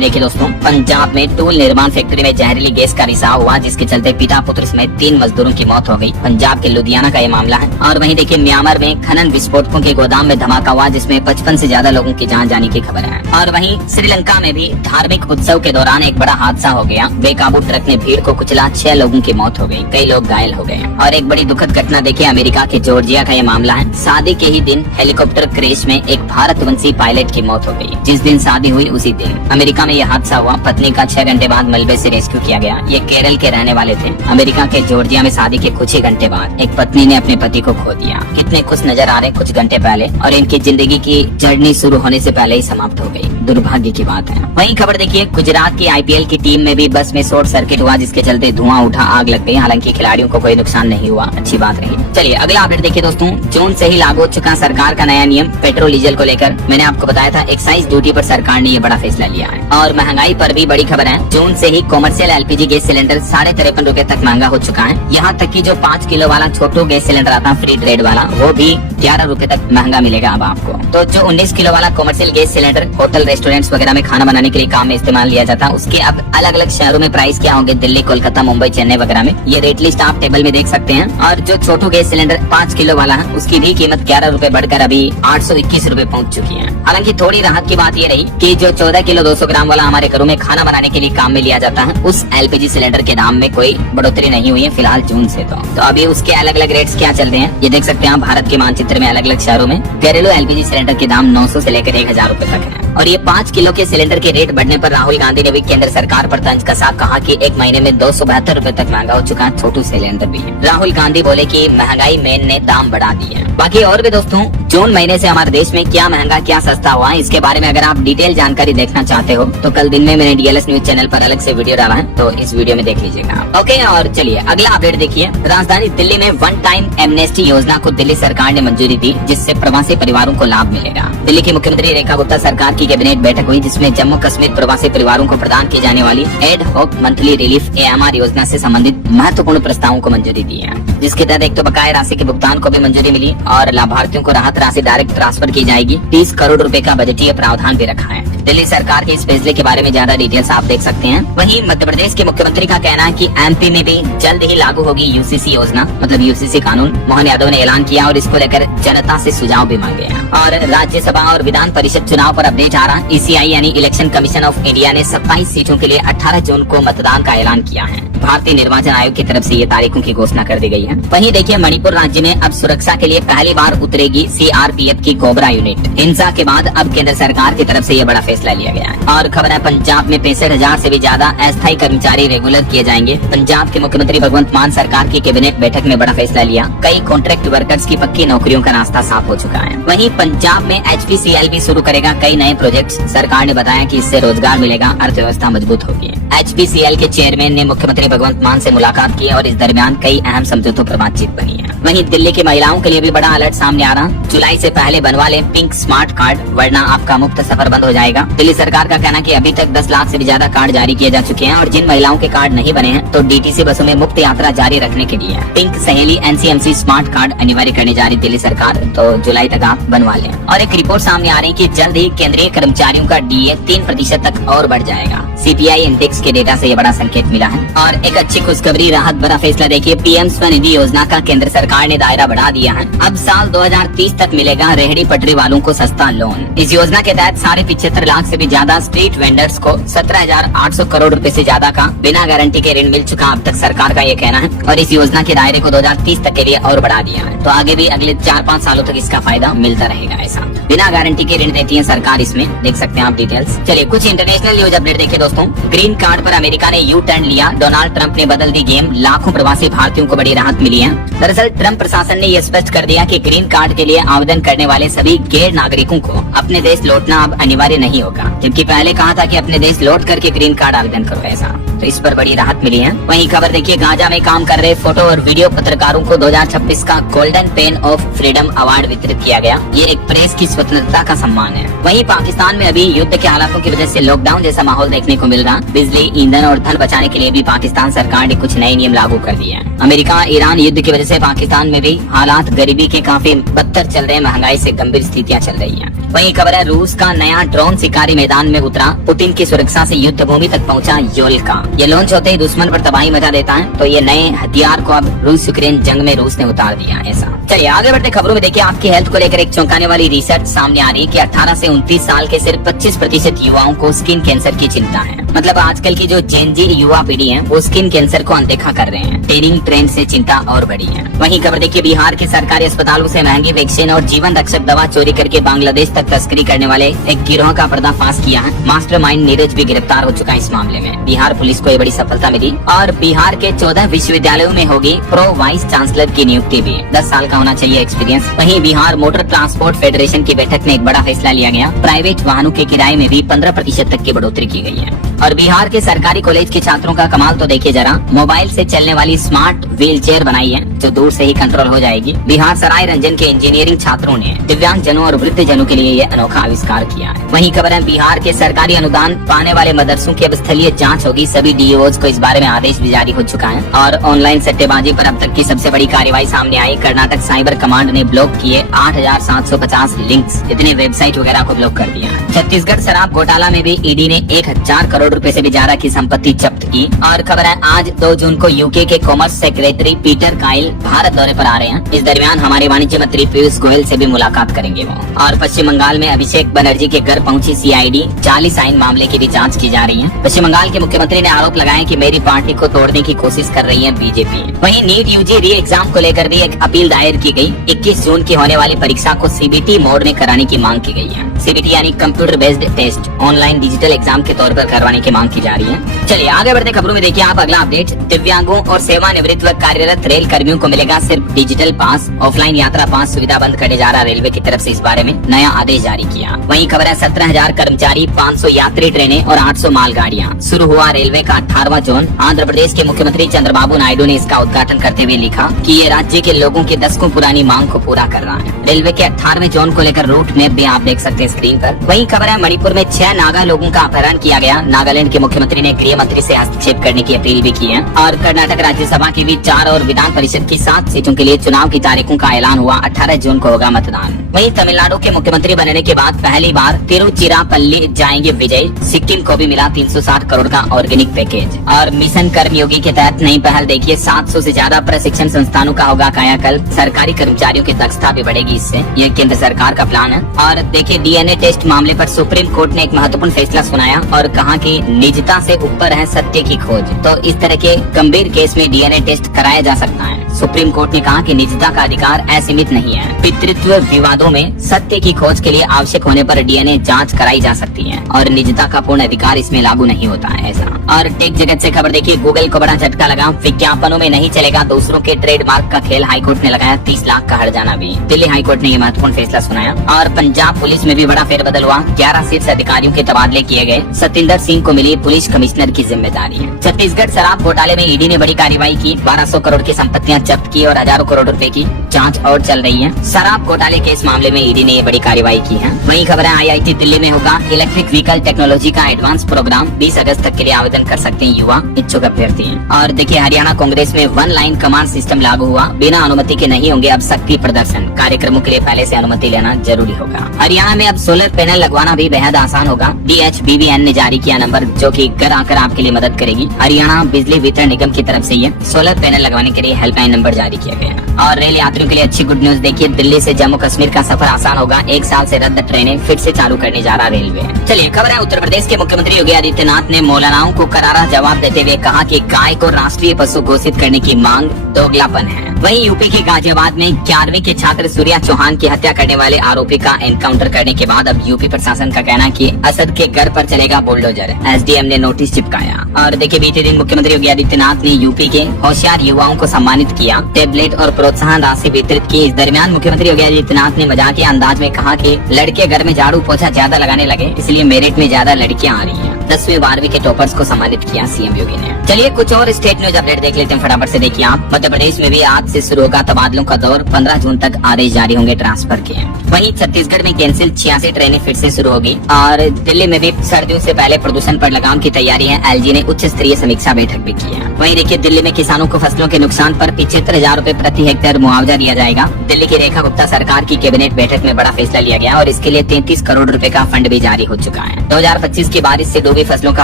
देखिए दोस्तों। पंजाब में टूल निर्माण फैक्ट्री में जहरीली गैस का रिसाव हुआ, जिसके चलते पिता पुत्र समेत 3 मजदूरों की मौत हो गई। पंजाब के लुधियाना का ये मामला है। और वहीं देखिए म्यांमार में खनन विस्फोटकों के गोदाम में धमाका हुआ, जिसमें 55 से ज्यादा लोगों की जान जाने की खबर है। और वहीं श्रीलंका में भी धार्मिक उत्सव के दौरान एक बड़ा हादसा हो गया। बेकाबू ट्रक ने भीड़ को कुचला, 6 लोगों की मौत हो गई, कई लोग घायल हो गए। और एक बड़ी दुखद घटना देखिए, अमेरिका के जॉर्जिया का ये मामला है। शादी के ही दिन हेलीकॉप्टर क्रैश में एक भारतवंशी पायलट की मौत हो गई। जिस दिन शादी हुई उसी दिन अमेरिका में यह हादसा हुआ। पत्नी का 6 घंटे बाद मलबे से रेस्क्यू किया गया। ये केरल के रहने वाले थे। अमेरिका के जॉर्जिया में शादी के कुछ ही घंटे बाद एक पत्नी ने अपने पति को खो दिया। कितने खुश नजर आ रहे कुछ घंटे पहले, और इनकी जिंदगी की जर्नी शुरू होने से पहले ही समाप्त हो गई। दुर्भाग्य की बात है। वहीं खबर देखिए, गुजरात की IPL की टीम में भी बस में शॉर्ट सर्किट हुआ, जिसके चलते धुआं उठा, आग लग गई। हालांकि खिलाड़ियों को कोई नुकसान नहीं हुआ, अच्छी बात रही। चलिए अगला अपडेट देखिए दोस्तों। जून से ही लागू हो चुका सरकार का नया नियम पेट्रोल डीजल को लेकर। मैंने आपको बताया था एक्साइज ड्यूटी पर सरकार ने ये बड़ा फैसला लिया है। और महंगाई पर भी बड़ी खबर है। जून से ही कॉमर्शियल LPG गैस सिलेंडर 53.5 रुपए तक महंगा हो चुका है। यहाँ तक कि जो 5 किलो वाला छोटो गैस सिलेंडर आता फ्री ट्रेड वाला, वो भी 11 रुपए तक महंगा मिलेगा अब आपको। तो जो 19 किलो वाला commercial gas cylinder hotel restaurants वगैरह में खाना बनाने के लिए काम में इस्तेमाल लिया जाता, उसके अब अलग अलग शहरों में प्राइस क्या होंगे, दिल्ली, कोलकाता, मुंबई, चेन्नई वगैरह में, ये रेट लिस्ट आप टेबल में देख सकते हैं। और जो छोटू गैस सिलेंडर 5 किलो वाला है, उसकी भी कीमत 11 रुपए बढ़कर अभी 821 रुपए पहुंच चुकी है। हालांकि थोड़ी राहत की बात ये रही कि जो 14 किलो 200 ग्राम वाला हमारे घरों में खाना बनाने के लिए काम में लिया जाता है, उस LPG सिलेंडर के दाम में कोई बढ़ोतरी नहीं हुई है फिलहाल जून से। तो अभी उसके अलग अलग रेट्स क्या चल रहे हैं ये देख सकते हैं आप। भारत के मानचित्र में अलग अलग शहरों में घरेलू LPG सिलेंडर के दाम 900 से लेकर 1000 रुपए तक है। और ये 5 किलो के सिलेंडर के रेट बढ़ने पर राहुल गांधी ने भी केंद्र सरकार पर तंज कसा। कहा कि एक महीने में 272 रुपए तक महंगा हो चुका है छोटू सिलेंडर भी। राहुल गांधी बोले कि महंगाई मेन ने दाम बढ़ा दिए। बाकी और भी दोस्तों, जून महीने से हमारे देश में क्या महंगा क्या सस्ता हुआ है, इसके बारे में अगर आप डिटेल जानकारी देखना चाहते हो तो कल दिन में मैंने DLS न्यूज चैनल पर अलग से वीडियो डाला है, तो इस वीडियो में देख लीजिएगा। ओके, और चलिए अगला अपडेट देखिए। राजधानी दिल्ली में वन टाइम एमनेस्टी योजना को दिल्ली सरकार ने मंजूरी दी, जिससे प्रवासी परिवारों को लाभ मिलेगा। दिल्ली की मुख्यमंत्री रेखा गुप्ता सरकार की कैबिनेट बैठक हुई, जिसमें जम्मू कश्मीर प्रवासी परिवारों को प्रदान की जाने वाली ad hoc monthly relief AMR योजना से संबंधित महत्वपूर्ण प्रस्तावों को मंजूरी दी है। जिसके तहत एक तो बकाया राशि के भुगतान को भी मंजूरी मिली और लाभार्थियों को राहत राशि डायरेक्ट ट्रांसफर की जाएगी। 30 करोड़ रुपए का बजटीय प्रावधान भी रखा है। दिल्ली सरकार के इस फैसले के बारे में ज्यादा डिटेल्स आप देख सकते हैं। वहीं मध्य प्रदेश के मुख्यमंत्री का कहना है कि MP में भी जल्द ही लागू होगी UCC योजना, मतलब UCC कानून। मोहन यादव ने ऐलान किया और इसको लेकर जनता से सुझाव भी मांगे हैं। और राज्यसभा और विधान परिषद चुनाव पर अपडेट आ रहा। ECI यानी इलेक्शन कमीशन ऑफ इंडिया ने 27 सीटों के लिए 18 जून को मतदान का ऐलान किया है। भारतीय निर्वाचन आयोग की तरफ से ये तारीखों की घोषणा कर दी गई है। वहीं देखिए, मणिपुर राज्य में अब सुरक्षा के लिए पहली बार उतरेगी CRPF की कोबरा यूनिट। हिंसा के बाद अब केंद्र सरकार की तरफ से ये बड़ा फैसला लिया गया है। और खबर है, पंजाब में 65,000 से भी ज्यादा अस्थायी कर्मचारी रेगुलर किए जाएंगे। पंजाब के मुख्यमंत्री भगवंत मान सरकार की कैबिनेट बैठक में बड़ा फैसला लिया। कई कॉन्ट्रैक्ट वर्कर्स की पक्की नौकरियों का रास्ता साफ हो चुका है। वहीं पंजाब में HPCL भी शुरू करेगा कई नए प्रोजेक्ट। सरकार ने बताया कि इससे रोजगार मिलेगा, अर्थव्यवस्था मजबूत होगी। HPCL के चेयरमैन ने मुख्यमंत्री भगवंत मान से मुलाकात की और इस दरमियान कई अहम समझौतों पर बातचीत बनी है। वहीं दिल्ली की महिलाओं के लिए भी बड़ा अलर्ट सामने आ रहा। जुलाई से पहले बनवा लें पिंक स्मार्ट कार्ड, वरना आपका मुफ्त सफर बंद हो जाएगा। दिल्ली सरकार का कहना कि अभी तक 10 लाख से भी ज्यादा कार्ड जारी किए जा चुके हैं और जिन महिलाओं के कार्ड नहीं बने हैं तो DTC बसों में मुफ्त यात्रा जारी रखने के लिए पिंक सहेली NCMC स्मार्ट कार्ड अनिवार्य करने जा रही दिल्ली सरकार, तो जुलाई तक आप बनवा लें। और एक रिपोर्ट सामने आ रही कि जल्द ही केंद्रीय कर्मचारियों का DA 3% तक और बढ़ जाएगा। CPI इंडेक्स के डेटा से ये बड़ा संकेत मिला है। और एक अच्छी खुशखबरी, राहत भरा फैसला देखिए। PM स्वनिधि योजना का केंद्र सरकार सरकार ने दायरा बढ़ा दिया है। अब साल 2030 तक मिलेगा रेहड़ी पटरी वालों को सस्ता लोन। इस योजना के तहत 75.5 लाख से भी ज्यादा स्ट्रीट वेंडर्स को 17,800 करोड़ रुपए से ज्यादा का बिना गारंटी के ऋण मिल चुका अब तक, सरकार का ये कहना है। और इस योजना के दायरे को 2030 तक के लिए और बढ़ा दिया है, तो आगे भी अगले 4-5 सालों तक इसका फायदा मिलता रहेगा। ऐसा बिना गारंटी के ऋण देती है सरकार, इसमें देख सकते हैं आप डिटेल्स। चलिए कुछ इंटरनेशनल न्यूज अपडेट देखिए दोस्तों। ग्रीन कार्ड पर अमेरिका ने यू टर्न लिया, डोनाल्ड ट्रंप ने बदल दी गेम, लाखों प्रवासी भारतीयों को बड़ी राहत मिली है। दरअसल ट्रंप प्रशासन ने यह स्पष्ट कर दिया कि ग्रीन कार्ड के लिए आवेदन करने वाले सभी गैर नागरिकों को अपने देश लौटना अब अनिवार्य नहीं होगा, जबकि पहले कहा था कि अपने देश लौट करके ग्रीन कार्ड आवेदन करो। ऐसा तो इस पर बड़ी राहत मिली है। वहीं खबर देखिए, गाजा में काम कर रहे फोटो और वीडियो पत्रकारों को 2026 का golden pain of freedom award वितरित किया गया। ये एक प्रेस की स्वतंत्रता का सम्मान है। वहीं पाकिस्तान में अभी युद्ध के हालातों की वजह से लॉकडाउन जैसा माहौल देखने को मिल रहा। बिजली, ईंधन और धन बचाने के लिए भी पाकिस्तान सरकार ने कुछ नए नियम लागू कर दिए हैं। अमेरिका ईरान युद्ध की वजह से पाकिस्तान में भी हालात गरीबी के काफी बदतर चल रहे हैं, महंगाई से गंभीर स्थितियां चल रही हैं। वहीं खबर है, रूस का नया ड्रोन शिकारी मैदान में उतरा, पुतिन की सुरक्षा से युद्ध भूमि तक पहुंचा योल्का। ये लॉन्च होते ही दुश्मन पर तबाही मचा देता है, तो ये नए हथियार को अब रूस यूक्रेन जंग में रूस ने उतार दिया। ऐसा चलिए आगे बढ़ते खबरों में देखिए, आपकी हेल्थ को लेकर एक चौंकाने वाली रिसर्च सामने आ रही है कि 18 से 29 साल के सिर्फ 25% युवाओं को स्किन कैंसर की चिंता है। मतलब आजकल की जो जेनजी युवा पीढ़ी है वो स्किन कैंसर को अनदेखा कर रहे हैं। टेनिंग ट्रेंड से चिंता और बढ़ी है। वहीं खबर देखिए, बिहार के सरकारी अस्पतालों से महंगी वैक्सीन और जीवन रक्षक दवा चोरी करके बांग्लादेश तक तस्करी करने वाले एक गिरोह का पर्दाफाश किया है। मास्टरमाइंड नीरज भी गिरफ्तार हो चुका है इस मामले में। बिहार पुलिस को ये बड़ी सफलता मिली और बिहार के 14 विश्वविद्यालयों में होगी प्रो वाइस चांसलर की नियुक्ति भी। 10 साल का होना चाहिए एक्सपीरियंस। वहीं बिहार मोटर ट्रांसपोर्ट फेडरेशन की बैठक में एक बड़ा फैसला लिया गया। प्राइवेट वाहनों के किराए में भी 15% तक की बढ़ोतरी की गई है। और बिहार के सरकारी कॉलेज के छात्रों का कमाल तो देखिए जरा, मोबाइल से चलने वाली स्मार्ट व्हील चेयर बनाई है जो दूर से ही कंट्रोल हो जाएगी। बिहार सराय रंजन के इंजीनियरिंग छात्रों ने दिव्यांग जनों और वृद्ध जनों के लिए ये अनोखा आविष्कार किया है। वहीं खबर है, बिहार के सरकारी अनुदान पाने वाले मदरसों की अब स्थलीय जांच होगी। सभी डीओज को इस बारे में आदेश भी जारी हो चुका है। और ऑनलाइन सट्टेबाजी पर अब तक की सबसे बड़ी कार्रवाई सामने आई। कर्नाटक साइबर कमांड ने ब्लॉक किए 8,750 लिंक्स, इतने वेबसाइट वगैरह को ब्लॉक कर दिया। छत्तीसगढ़ शराब घोटाला में भी ईडी ने 1,000 करोड़ रुपए से भी ज्यादा की संपत्ति जब्त की। और खबर है, आज 2 जून को यूके के commerce secretary Peter Kyle Bharat दौरे पर आ रहे हैं। इस दरमियान हमारे वाणिज्य मंत्री पीयूष गोयल से भी मुलाकात करेंगे वो। और पश्चिम बंगाल में अभिषेक बनर्जी के घर पहुंची सीआईडी, जाली साइन मामले की भी जांच की जा रही है। पश्चिम बंगाल के मुख्यमंत्री ने आरोप लगाया कि मेरी पार्टी को तोड़ने की कोशिश कर रही है बीजेपी। वहीं नीट यूजी री एग्जाम को लेकर भी एक अपील दायर की गई। 21 जून की होने वाली परीक्षा को सीबीटी मोड में कराने की मांग की गई है। सीबीटी यानी computer based test online digital exam के तौर पर करवाने की मांग की जा रही है। चलिए आगे बढ़ते खबरों में देखिए आप अगला अपडेट। दिव्यांगों और सेवानिवृत्त व कार्यरत रेल कर्मियों को मिलेगा सिर्फ डिजिटल पास, ऑफलाइन यात्रा पास सुविधा बंद करने जा रहा रेलवे की तरफ से इस बारे में नया आदेश जारी किया। वहीं खबर है, 17,000 कर्मचारी, 500 यात्री ट्रेनें और 800 मालगाड़ियां। शुरू हुआ रेलवे का 18वां जोन। आंध्र प्रदेश के मुख्यमंत्री चंद्रबाबू नायडू ने इसका उद्घाटन करते हुए लिखा कि ये राज्य के लोगों की दशकों पुरानी मांग को पूरा कर रहा है। रेलवे के 18वें जोन को लेकर रूट मैप भी आप देख सकते हैं स्क्रीन पर। वहीं खबर है, मणिपुर में 6 नागा लोगों का अपहरण किया गया। नागालैंड के मुख्यमंत्री ने गृह मंत्री से हस्तक्षेप करने की अपील भी की है। और कर्नाटक राज्यसभा की भी 4 और विधान परिषद की 7 सीटों के लिए चुनाव की तारीखों का ऐलान हुआ। 18 जून को होगा मतदान। वहीं तमिलनाडु के मुख्यमंत्री बनने के बाद पहली बार तिरुचिरापल्ली जाएंगे विजय। सिक्किम को भी मिला 360 करोड़ का ऑर्गेनिक पैकेज। और मिशन कर्मयोगी के तहत नई पहल देखिए, 700 से ज्यादा प्रशिक्षण संस्थानों का होगा कायाकल्प। सरकारी कर्मचारियों की दक्षता भी बढ़ेगी इससे, यह केंद्र सरकार का प्लान है। और देखिए, डीएनए टेस्ट मामले पर सुप्रीम कोर्ट ने एक महत्वपूर्ण फैसला सुनाया और कहा कि निजता से ऊपर है सत्य की खोज। तो इस तरह के गंभीर केस में डीएनए टेस्ट कराया जा सकता है। सुप्रीम कोर्ट ने कहा कि निजता का अधिकार असीमित नहीं है। पितृत्व विवादों में सत्य की खोज के लिए आवश्यक होने पर डीएनए जांच कराई जा सकती है और निजता का पूर्ण अधिकार इसमें लागू नहीं होता है ऐसा। और टेक जगत से खबर देखिए, गूगल को बड़ा झटका लगा। विज्ञापनों में नहीं चलेगा दूसरों के ट्रेडमार्क का खेल। हाईकोर्ट ने लगाया 30 लाख का हर्जाना भी। दिल्ली हाईकोर्ट ने ये महत्वपूर्ण फैसला सुनाया। और पंजाब पुलिस में भी बड़ा फेरबदल हुआ। 11 शीर्ष अधिकारियों के तबादले किए गए। सतिंदर सिंह को मिली पुलिस कमिश्नर की जिम्मेदारी। छत्तीसगढ़ शराब घोटाले में ईडी ने बड़ी कार्रवाई की। 1200 करोड़ की संपत्तियां जब्त की और हजारों करोड़ रुपए की जांच और चल रही है। शराब घोटाले के इस मामले में ईडी ने ये बड़ी कार्रवाई की है। वहीं खबर है, आईआईटी दिल्ली में होगा इलेक्ट्रिक व्हीकल टेक्नोलॉजी का एडवांस प्रोग्राम। 20 अगस्त तक के लिए आवेदन कर सकते हैं युवा इच्छुक अभ्यर्थी। और देखिए, हरियाणा कांग्रेस में 1 लाइन कमांड सिस्टम लागू हुआ। बिना अनुमति के नहीं होंगे अब शक्ति प्रदर्शन। कार्यक्रमों के लिए पहले से अनुमति लेना जरूरी होगा। हरियाणा में अब सोलर पैनल लगवाना भी बेहद आसान होगा। DHBBN ने जारी किया नंबर। नंबर जो कि घर आकर आपके लिए मदद करेगी। हरियाणा बिजली वितरण निगम की तरफ से ये सोलर पैनल लगवाने के लिए हेल्पलाइन नंबर जारी किया गया है। और रेल यात्रियों के लिए अच्छी गुड न्यूज देखिए, दिल्ली से जम्मू कश्मीर का सफर आसान होगा। 1 साल से रद्द ट्रेनें फिर से चालू करने जा रहा रेलवे। चलिए खबर है, उत्तर प्रदेश के मुख्यमंत्री योगी आदित्यनाथ ने मौलानाओं को करारा जवाब देते हुए कहा कि गाय को राष्ट्रीय पशु घोषित करने की मांग दोगलापन है। वहीं यूपी के गाजियाबाद में 11वीं के छात्र सूर्या चौहान की हत्या करने वाले आरोपी का एनकाउंटर करने के बाद अब यूपी प्रशासन का कहना है कि असद के घर पर चलेगा बुलडोजर। एसडीएम ने नोटिस चिपकाया। और देखिए बीते दिन मुख्यमंत्री योगी आदित्यनाथ ने यूपी के होशियार युवाओं को सम्मानित किया, टेबलेट और प्रोत्साहन राशि वितरित की। इस दरमियान मुख्यमंत्री योगी आदित्यनाथ ने मजाकिया अंदाज में कहा कि लड़के घर में झाड़ू पोछा ज्यादा लगाने लगे, इसलिए मेरिट में ज्यादा लड़कियां आ रही हैं। 10वीं 12वीं के टॉपर्स को सम्मानित किया सीएम योगी ने। चलिए कुछ और स्टेट न्यूज अपडेट देख लेते हैं फटाफट से। देखिए आप, मध्य प्रदेश में भी आज से शुरू होगा तबादलों का दौर। 15 जून तक आदेश जारी होंगे ट्रांसफर के। वहीं छत्तीसगढ़ में कैंसिल 86 ट्रेनें फिर से शुरू होगी। और दिल्ली में भी सर्दियों से पहले प्रदूषण पर लगाम की तैयारी है। एलजी ने उच्च स्तरीय समीक्षा बैठक भी की है। वहीं देखिए दिल्ली में किसानों को फसलों के नुकसान पर 75,000 रूपए प्रति हेक्टेयर मुआवजा दिया जाएगा। दिल्ली की रेखा गुप्ता सरकार की कैबिनेट बैठक में बड़ा फैसला लिया गया और इसके लिए 33 करोड़ रुपए का फंड भी जारी हो चुका है। 2025 की बारिश से डूबी फसलों का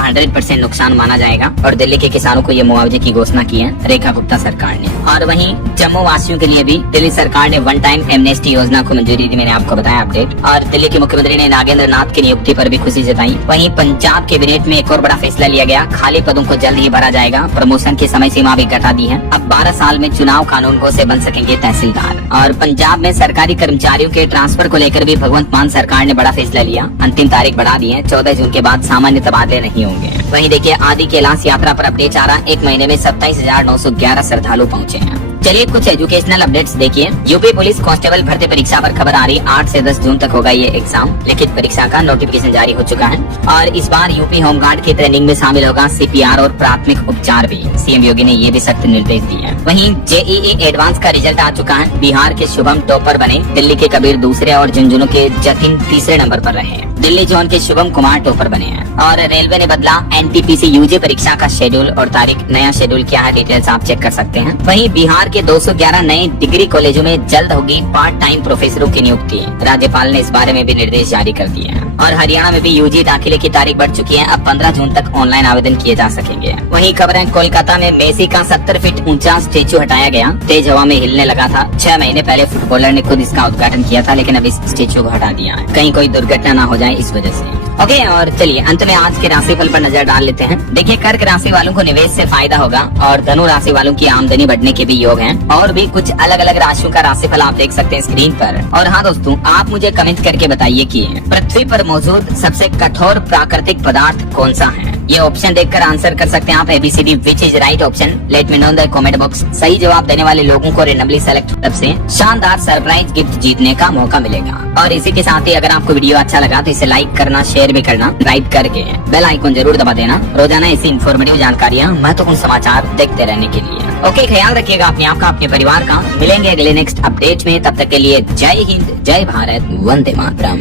100% नुकसान माना जाएगा और दिल्ली के किसानों को ये मुआवजे की घोषणा की है रेखा गुप्ता सरकार ने। और वहीं जम्मू वासियों के लिए भी दिल्ली सरकार ने वन टाइम एमनेस्टी योजना को मंजूरी दी, मैंने आपको बताया अपडेट। और दिल्ली के मुख्यमंत्री ने नागेंद्र नाथ की नियुक्ति पर भी खुशी जताई। वहीं पंजाब कैबिनेट में एक और बड़ा फैसला लिया गया, खाली पदों को जल्द ही भरा जाएगा। प्रमोशन की समय सीमा भी घटा दी है। अब 12 साल में चुनाव कानून को से बन सकेंगे तहसीलदार। और पंजाब में सरकारी कर्मचारियों के ट्रांसफर को लेकर भी भगवंत मान सरकार ने बड़ा फैसला लिया। अंतिम तारीख बढ़ा दी है, 14 जून के बाद सामान्य तबादले नहीं होंगे। वहीं देखिए आदि कैलाश यात्रा पर अपडेट आ रहा, 1 महीने में 27,911 श्रद्धालु पहुँचे हैं। चलिए कुछ एजुकेशनल अपडेट्स देखिए। यूपी पुलिस कांस्टेबल भर्ती परीक्षा पर खबर आ रही, 8 से 10 जून तक होगा ये एग्जाम। लिखित परीक्षा का नोटिफिकेशन जारी हो चुका है। और इस बार यूपी होमगार्ड की ट्रेनिंग में शामिल होगा सीपीआर और प्राथमिक उपचार भी। सीएम योगी ने ये भी सख्त निर्देश दिए हैं। वहीं जेईई एडवांस का रिजल्ट आ चुका है। बिहार के शुभम टॉपर बने, दिल्ली के कबीर दूसरे और झुंझुनू के जतिन तीसरे नंबर पर रहे। दिल्ली जोन के शुभम कुमार टॉपर बने हैं। और रेलवे ने बदला एनटीपीसी यूजी परीक्षा का शेड्यूल और तारीख। नया शेड्यूल क्या है डिटेल्स आप चेक कर सकते हैं। वहीं बिहार के 211 नए डिग्री कॉलेजों में जल्द होगी पार्ट टाइम प्रोफेसरों की नियुक्ति। राज्यपाल ने इस बारे में भी निर्देश जारी कर दिए हैं। और हरियाणा में भी यूजी दाखिले की तारीख बढ़ चुकी है। अब 15 जून तक ऑनलाइन आवेदन किए जा सकेंगे। वहीं खबर है कोलकाता में मेसी का 70 फीट ऊंचा स्टेचू हटाया गया। तेज हवा में हिलने लगा था। 6 महीने पहले फुटबॉलर ने खुद इसका उद्घाटन किया था, लेकिन अब इस स्टेचू को हटा दिया है, कहीं कोई दुर्घटना न हो जाए इस वजह से। ओके और चलिए अंत में आज के राशिफल पर नजर डाल लेते हैं। देखिए कर्क राशि वालों को निवेश से फायदा होगा और धनु राशि वालों की आमदनी बढ़ने के भी योग हैं। और भी कुछ अलग अलग राशियों का राशिफल आप देख सकते हैं स्क्रीन पर। और हाँ दोस्तों, आप मुझे कमेंट करके बताइए कि पृथ्वी पर मौजूद सबसे कठोर प्राकृतिक पदार्थ कौन सा है। ये ऑप्शन देखकर आंसर कर सकते हैं आप ABCD which is right option. Let me know in the comment box. सही जवाब देने वाले लोगों को रेंडमली सेलेक्ट तरफ से शानदार सरप्राइज गिफ्ट जीतने का मौका मिलेगा। और इसी के साथ ही अगर आपको वीडियो अच्छा लगा तो इसे लाइक करना, शेयर भी करना, लाइक करके बेल आइकन जरूर दबा देना। रोजाना ऐसी इन्फॉर्मेटिव जानकारियाँ, महत्वपूर्ण समाचार देखते रहने के लिए। ओके, ख्याल रखिएगा अपने आप का, अपने परिवार का। मिलेंगे अगले नेक्स्ट अपडेट में, तब तक के लिए जय हिंद, जय भारत, वंदे मातरम।